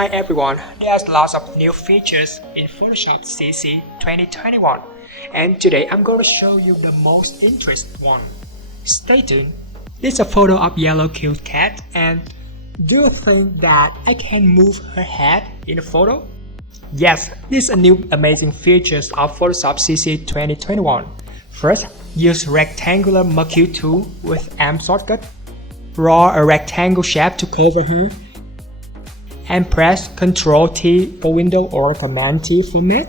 Hi everyone, there's lots of new features in Photoshop CC 2021 and today I'm going to show you the most interesting one. Stay tuned. This is a photo of yellow cute cat, and do you think that I can move her head in the photo? Yes, this is a new amazing features of Photoshop CC 2021. First, use rectangular marquee tool with M shortcut. Draw a rectangle shape to cover her and press Ctrl T for window or Command T for Mac.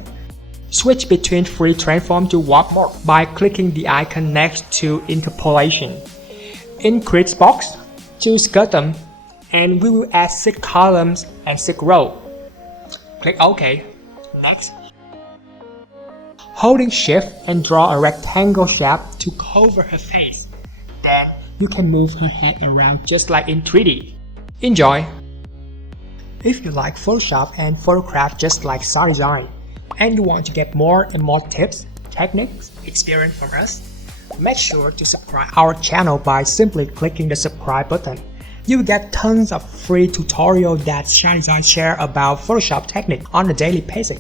Switch between free transform to warp mode by clicking the icon next to interpolation. In Create Box, choose Custom and we will add 6 columns and 6 rows. Click OK. Next. Holding Shift and draw a rectangle shape to cover her face. Then you can move her head around just like in 3D. Enjoy! If you like Photoshop and photograph just like SADESIGN, and you want to get more and more tips, techniques, experience from us, make sure to subscribe our channel by simply clicking the subscribe button. You will get tons of free tutorials that SADESIGN share about Photoshop technique on a daily basis.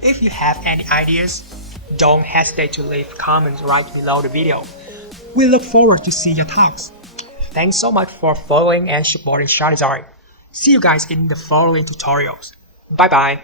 If you have any ideas, don't hesitate to leave comments right below the video. We look forward to see your thoughts. Thanks so much for following and supporting SADESIGN. See you guys in the following tutorials. Bye bye.